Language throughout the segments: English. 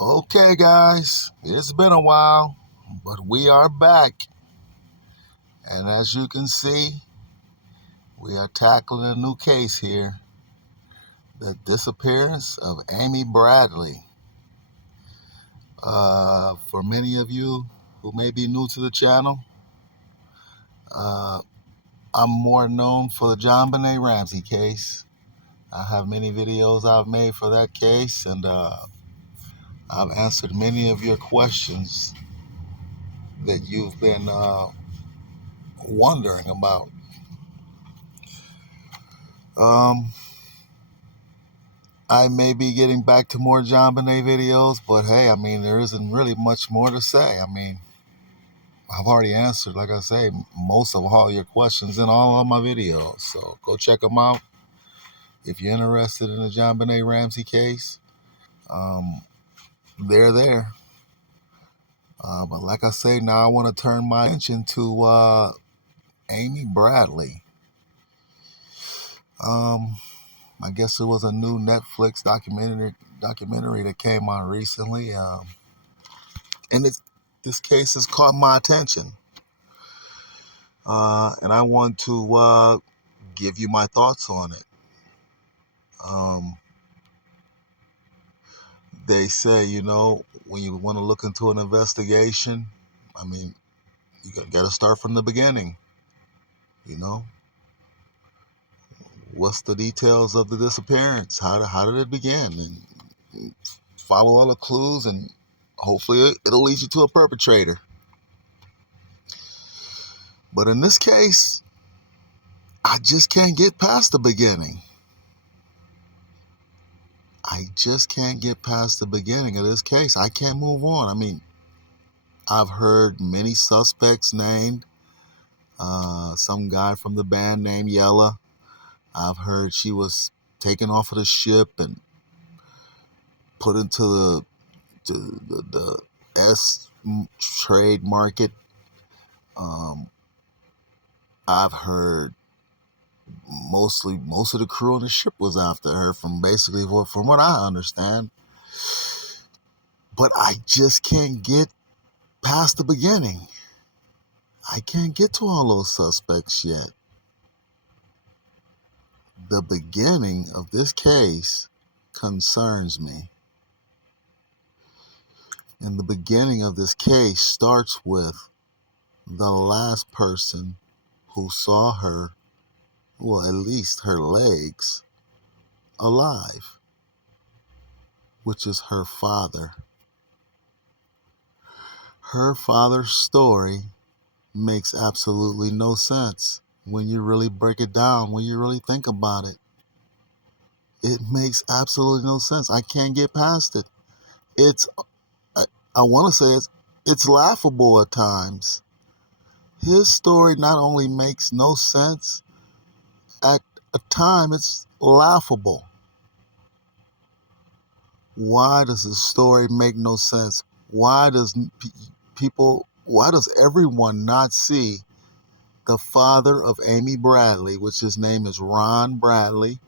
Okay, guys, it's been a while, but we are back. And as you can see, we are tackling a new case here, the disappearance of Amy Bradley. For many of you who may be new to the channel, uh, I'm more known for the JonBenet Ramsey case. I have many videos I've made for that case, and I've answered many of your questions that you've been wondering about. I may be getting back to more JonBenet videos, but hey, I mean, there isn't really much more to say. I mean, I've already answered, like I say, most of all your questions in all of my videos. So go check them out if you're interested in the JonBenet Ramsey case. They're there. But like I say, now I want to turn my attention to Amy Bradley. I guess it was a new Netflix documentary that came on recently, and this case has caught my attention, and I want to give you my thoughts on it. They say, when you want to look into an investigation, I mean, you got to start from the beginning. What's the details of the disappearance? How did it begin? And follow all the clues, and hopefully it'll lead you to a perpetrator. But in this case, I just can't get past the beginning. I just can't get past the beginning of this case. I can't move on. I mean, I've heard many suspects named. Some guy from the band named Yella. I've heard she was taken off of the ship and put into the S trade market. I've heard most of the crew on the ship was after her, from what I understand. But I just can't get past the beginning. I can't get to all those suspects yet. The beginning of this case concerns me. And the beginning of this case starts with the last person who saw her, well, at least her legs, alive, which is her father. Her father's story makes absolutely no sense when you really break it down, when you really think about it. It makes absolutely no sense. I can't get past it. I want to say it's laughable at times. His story not only makes no sense, at a time it's laughable. Why does his story make no sense? Why does everyone not see the father of Amy Bradley, which his name is Ron Bradley?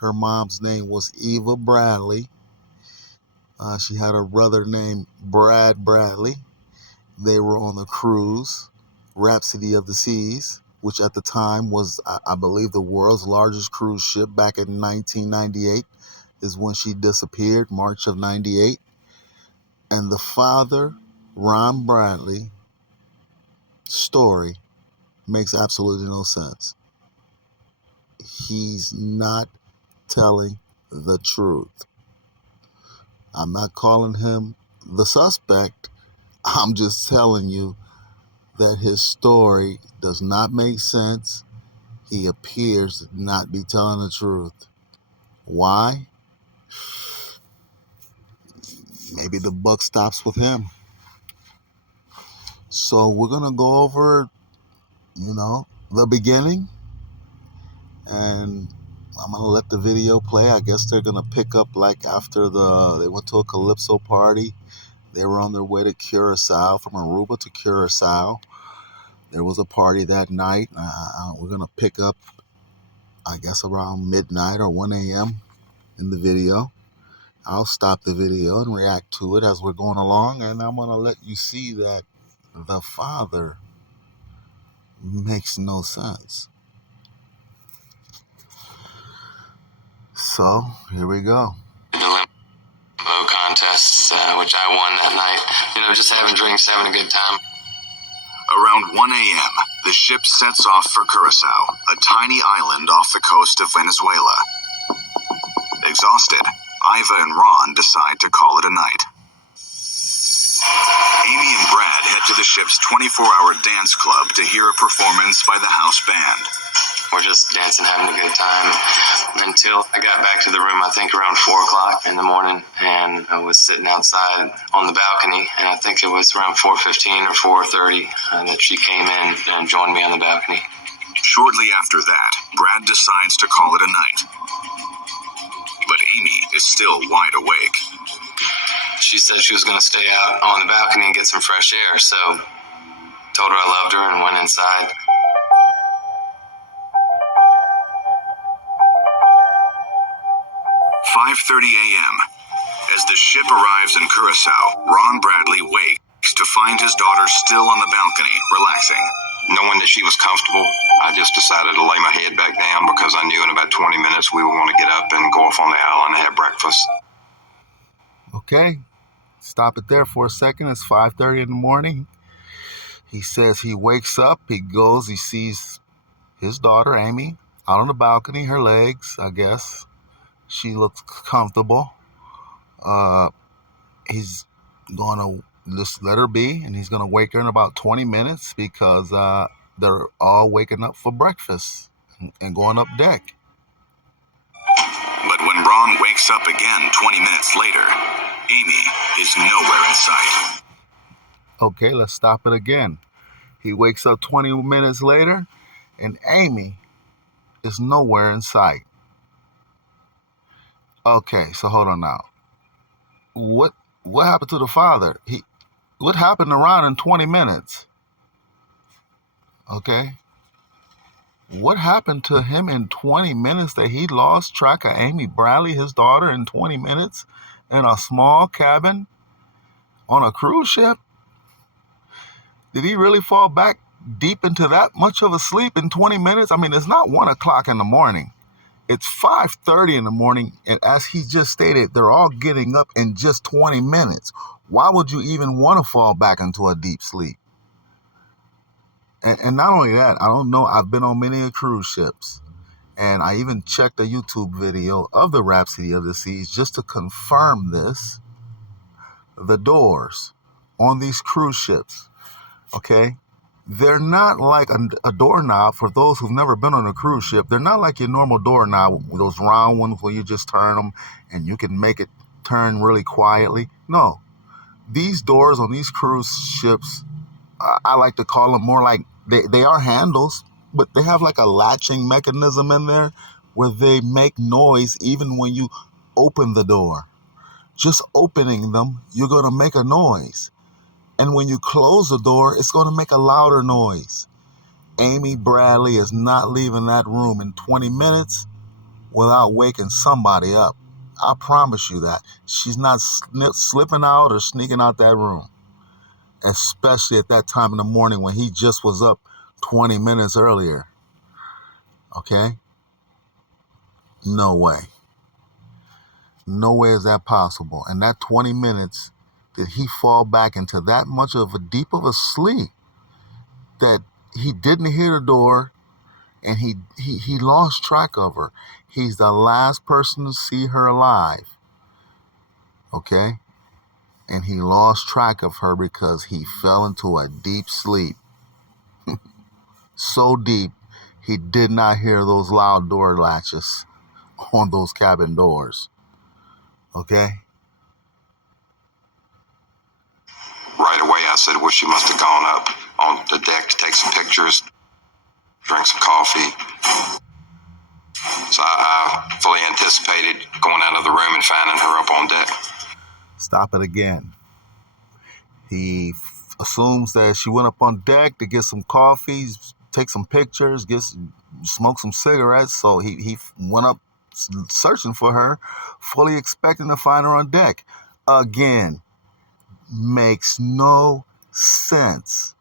Her mom's name was Eva Bradley. She had a brother named Brad Bradley. They were on the cruise, Rhapsody of the Seas, which at the time was, I believe, the world's largest cruise ship. Back in 1998 is when she disappeared, March of 98. And the father, Ron Bradley, story makes absolutely no sense. He's not telling the truth. I'm not calling him the suspect. I'm just telling you that his story does not make sense. He appears to not be telling the truth. Why? Maybe the buck stops with him. So we're going to go over, the beginning, and I'm going to let the video play. I guess they're going to pick up like after they went to a Calypso party. They were on their way to Curacao, from Aruba to Curacao. There was a party that night. We're going to pick up, I guess, around midnight or 1 a.m. in the video. I'll stop the video and react to it as we're going along, and I'm going to let you see that the father makes no sense. So, here we go. The limbo contests, which I won that night. Just having drinks, having a good time. Around 1 a.m., the ship sets off for Curacao, a tiny island off the coast of Venezuela. Exhausted, Iva and Ron decide to call it a night. Amy and Brad head to the ship's 24-hour dance club to hear a performance by the house band. We're just dancing, having a good time, until I got back to the room, I think around 4 o'clock in the morning, and I was sitting outside on the balcony, and I think it was around 4:15 or 4:30 that she came in and joined me on the balcony. Shortly after that, Brad decides to call it a night. But Amy is still wide awake. She said she was going to stay out on the balcony and get some fresh air, so told her I loved her and went inside. "5:30 a.m. As the ship arrives in Curacao, Ron Bradley wakes to find his daughter still on the balcony, relaxing. Knowing that she was comfortable, I just decided to lay my head back down because I knew in about 20 minutes we were going to get up and go off on the island and have breakfast." Okay, stop it there for a second. It's 5:30 in the morning. He says he wakes up, he goes, he sees his daughter, Amy, out on the balcony, her legs, I guess. She looks comfortable. He's going to just let her be, and he's going to wake her in about 20 minutes because they're all waking up for breakfast and going up deck. But when Ron wakes up again 20 minutes later, Amy is nowhere in sight. Okay, let's stop it again. He wakes up 20 minutes later, and Amy is nowhere in sight. Okay, so hold on now. What happened to the father? What happened to Ron in 20 minutes? Okay. What happened to him in 20 minutes that he lost track of Amy Bradley, his daughter, in 20 minutes in a small cabin on a cruise ship? Did he really fall back deep into that much of a sleep in 20 minutes? I mean, it's not 1 o'clock in the morning. It's 5:30 in the morning, and as he just stated, they're all getting up in just 20 minutes. Why would you even want to fall back into a deep sleep? And not only that, I don't know, I've been on many cruise ships, and I even checked a YouTube video of the Rhapsody of the Seas just to confirm this. The doors on these cruise ships, okay, they're not like a doorknob. For those who've never been on a cruise ship, they're not like your normal doorknob, those round ones where you just turn them and you can make it turn really quietly. No, these doors on these cruise ships, I like to call them more like they are handles, but they have like a latching mechanism in there where they make noise even when you open the door. Just opening them, you're going to make a noise. And when you close the door, it's going to make a louder noise. Amy Bradley is not leaving that room in 20 minutes without waking somebody up. I promise you that. She's not slipping out or sneaking out that room, especially at that time in the morning when he just was up 20 minutes earlier. Okay? No way. No way is that possible. And that 20 minutes, did he fall back into that much of a deep of a sleep that he didn't hear the door and he lost track of her? He's the last person to see her alive. Okay? And he lost track of her because he fell into a deep sleep. So deep, he did not hear those loud door latches on those cabin doors. Okay? Right away, I said, well, she must have gone up on the deck to take some pictures, drink some coffee. So I fully anticipated going out of the room and finding her up on deck. Stop it again. He assumes that she went up on deck to get some coffee, take some pictures, smoke some cigarettes. So he went up searching for her, fully expecting to find her on deck. Again, makes no sense.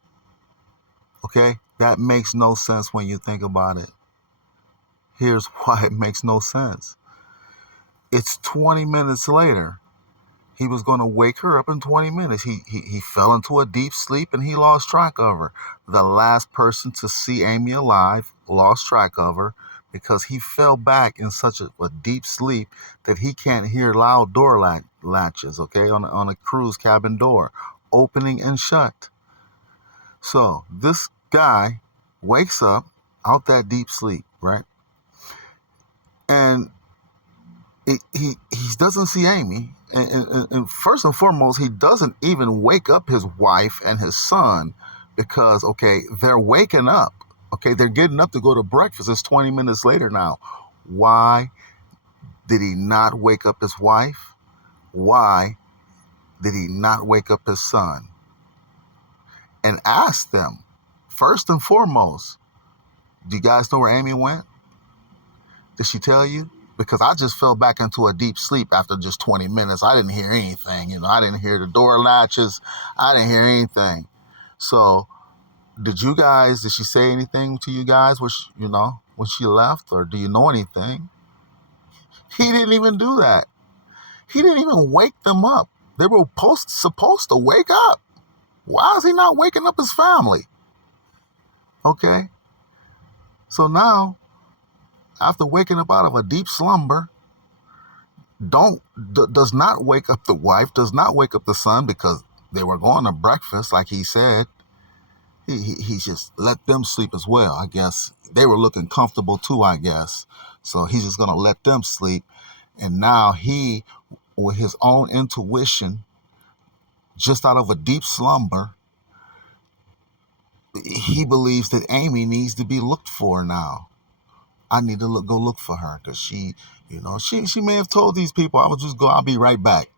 Okay? That makes no sense when you think about it. Here's why it makes no sense. It's 20 minutes later. He was going to wake her up in 20 minutes. He fell into a deep sleep and he lost track of her. The last person to see Amy alive lost track of her because he fell back in such a deep sleep that he can't hear loud door latches, okay, on a cruise cabin door, opening and shut. So this guy wakes up out that deep sleep, right? And he doesn't see Amy. And first and foremost, he doesn't even wake up his wife and his son because, okay, they're waking up. Okay, they're getting up to go to breakfast. It's 20 minutes later now. Why did he not wake up his wife? Why did he not wake up his son? And ask them, first and foremost, do you guys know where Amy went? Did she tell you? Because I just fell back into a deep sleep after just 20 minutes. I didn't hear anything. I didn't hear the door latches. I didn't hear anything. So did she say anything to you guys, when she left, or do you know anything? He didn't even do that. He didn't even wake them up. They were supposed to wake up. Why is he not waking up his family? Okay. So now, after waking up out of a deep slumber, does not wake up the wife, does not wake up the son because they were going to breakfast, like he said. He just let them sleep as well. I guess they were looking comfortable too, I guess. So he's just going to let them sleep. And now he, with his own intuition, just out of a deep slumber, he believes that Amy needs to be looked for now. I need to go look for her because she may have told these people, I'll be right back.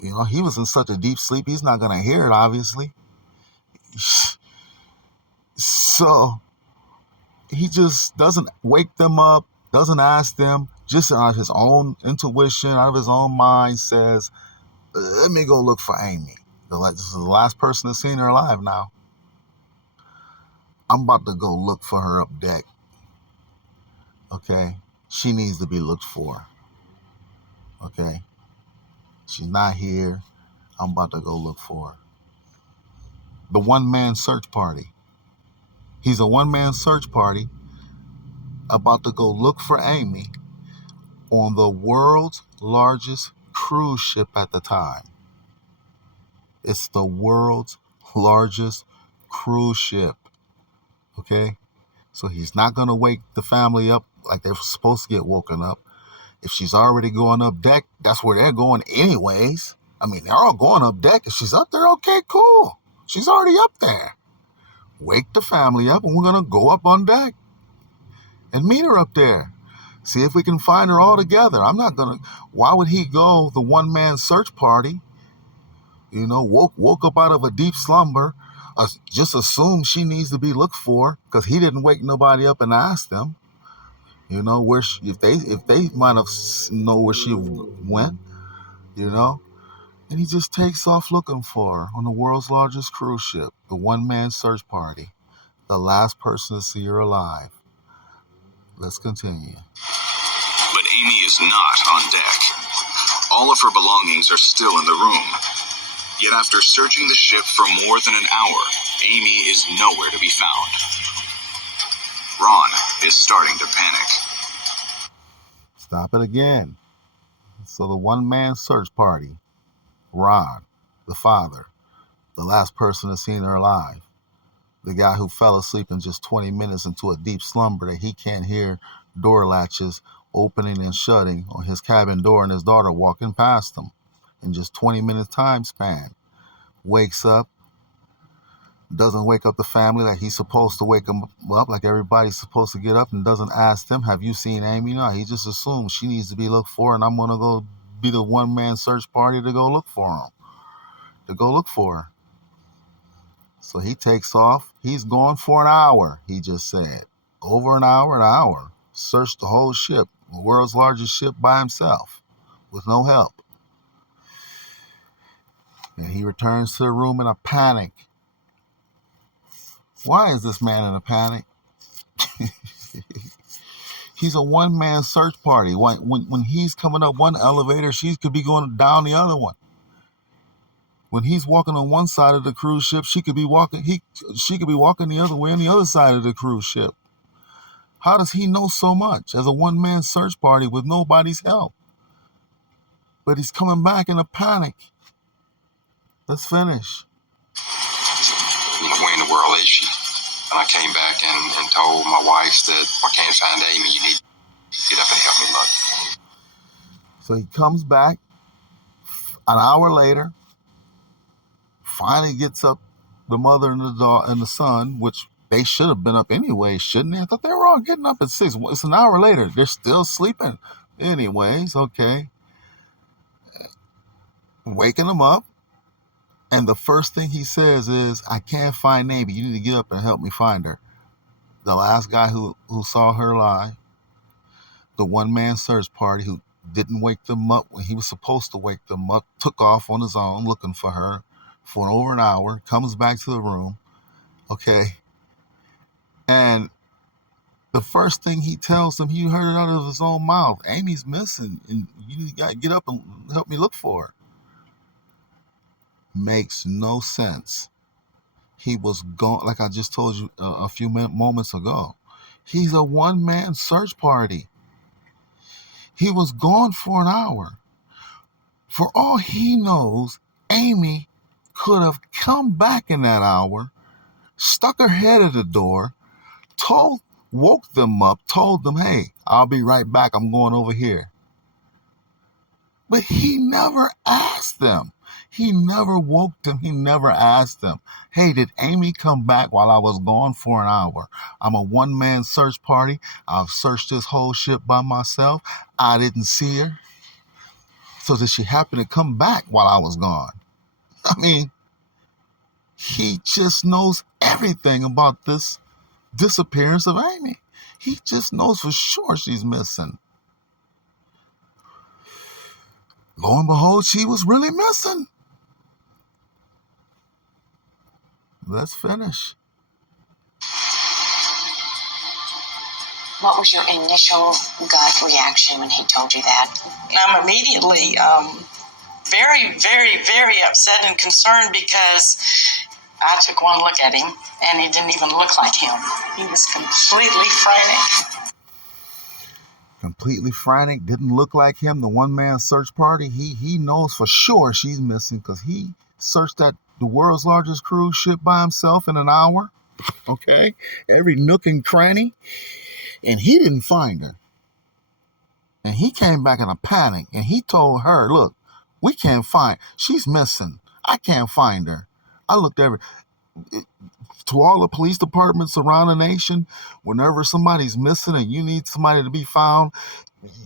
He was in such a deep sleep, he's not going to hear it, obviously. So he just doesn't wake them up, doesn't ask them, just out of his own intuition, out of his own mind says, let me go look for Amy. This is the last person that's seen her alive now. I'm about to go look for her up deck. Okay? She needs to be looked for. Okay? She's not here. I'm about to go look for her. The one-man search party. He's a one-man search party about to go look for Amy on the world's largest cruise ship at the time. It's the world's largest cruise ship. Okay? So he's not going to wake the family up like they're supposed to get woken up. If she's already going up deck, that's where they're going anyways. I mean, they're all going up deck. If she's up there, okay, cool. She's already up there. Wake the family up and we're going to go up on deck and meet her up there. See if we can find her all together. Why would he go the one-man search party? Woke up out of a deep slumber, just assume she needs to be looked for because he didn't wake nobody up and ask them. If they might have know where she went, and he just takes off looking for her on the world's largest cruise ship, the one-man search party, the last person to see her alive. Let's continue. But Amy is not on deck. All of her belongings are still in the room. Yet after searching the ship for more than an hour, Amy is nowhere to be found. Ron is starting to panic. Stop it again. So the one-man search party, Ron, the father, the last person to see her alive, the guy who fell asleep in just 20 minutes into a deep slumber that he can't hear door latches opening and shutting on his cabin door and his daughter walking past him in just 20 minutes time span, wakes up, doesn't wake up the family like he's supposed to wake them up, like everybody's supposed to get up, and doesn't ask them, have you seen Amy? No, he just assumes she needs to be looked for, and I'm going to go be the one-man search party to go look for her. So he takes off. He's gone for an hour, he just said. Over an hour. Searched the whole ship. The world's largest ship by himself, with no help. And he returns to the room in a panic. Why is this man in a panic? He's a one-man search party. When he's coming up one elevator, she could be going down the other one. When he's walking on one side of the cruise ship, she could be walking the other way on the other side of the cruise ship. How does he know so much as a one-man search party with nobody's help? But he's coming back in a panic. Let's finish. Where in the world is she? And I came back and told my wife that I can't find Amy. You need to get up and help me look. So he comes back an hour later, finally gets up the mother and the son, which they should have been up anyway, shouldn't they? I thought they were all getting up at 6. It's an hour later. They're still sleeping. Anyways, okay. Waking them up. And the first thing he says is, I can't find Amy. You need to get up and help me find her. The last guy who saw her lie, the one-man search party who didn't wake them up when he was supposed to wake them up, took off on his own looking for her for over an hour, comes back to the room, okay? And the first thing he tells them, he heard it out of his own mouth, Amy's missing, and you got to get up and help me look for her. Makes no sense. He was gone, like I just told you a few moments ago. He's a one-man search party. He was gone for an hour. For all he knows, Amy could have come back in that hour, stuck her head at the door, woke them up, told them, hey, I'll be right back. I'm going over here. But he never asked them. He never woke them. He never asked them, hey, did Amy come back while I was gone for an hour? I'm a one-man search party. I've searched this whole ship by myself. I didn't see her. So did she happen to come back while I was gone? I mean, he just knows everything about this disappearance of Amy. He just knows for sure she's missing. Lo and behold, she was really missing. Let's finish. What was your initial gut reaction when he told you that? I'm immediately very, very, very upset and concerned because I took one look at him and he didn't even look like him. He was completely frantic. Completely frantic, didn't look like him. The one-man search party, he knows for sure she's missing because he searched the world's largest cruise ship by himself in an hour. Okay? Every nook and cranny. And he didn't find her. And he came back in a panic and he told her, look, we can't find, she's missing. I can't find her. I looked to all the police departments around the nation, whenever somebody's missing and you need somebody to be found,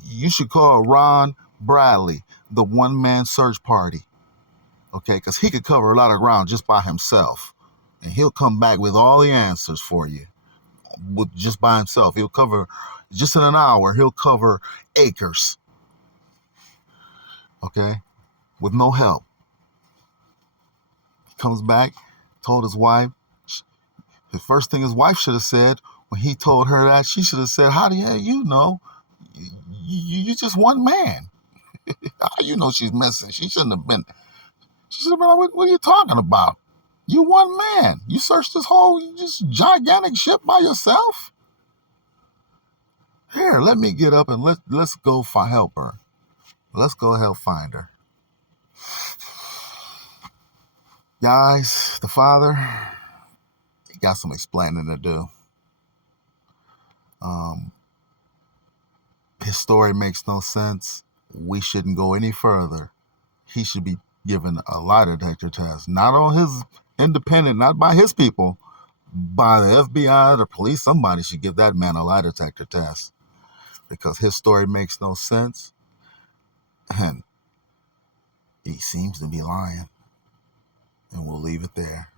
you should call Ron Bradley, the one-man search party. Okay, because he could cover a lot of ground just by himself. And he'll come back with all the answers for you. Just by himself. He'll cover, just in an hour, he'll cover acres. Okay? With no help. He comes back, told his wife. The first thing his wife should have said when he told her that, she should have said, how the hell you know? You're just one man. How you know she's missing? She should have been like, what are you talking about? You one man. You searched this whole just gigantic ship by yourself? Here, let me get up and let's go help her. Let's go help find her. Guys, the father, he got some explaining to do. His story makes no sense. We shouldn't go any further. He should be given a lie detector test, not on his independent, not by his people, by the FBI, the police. Somebody should give that man a lie detector test because his story makes no sense and he seems to be lying. And we'll leave it there.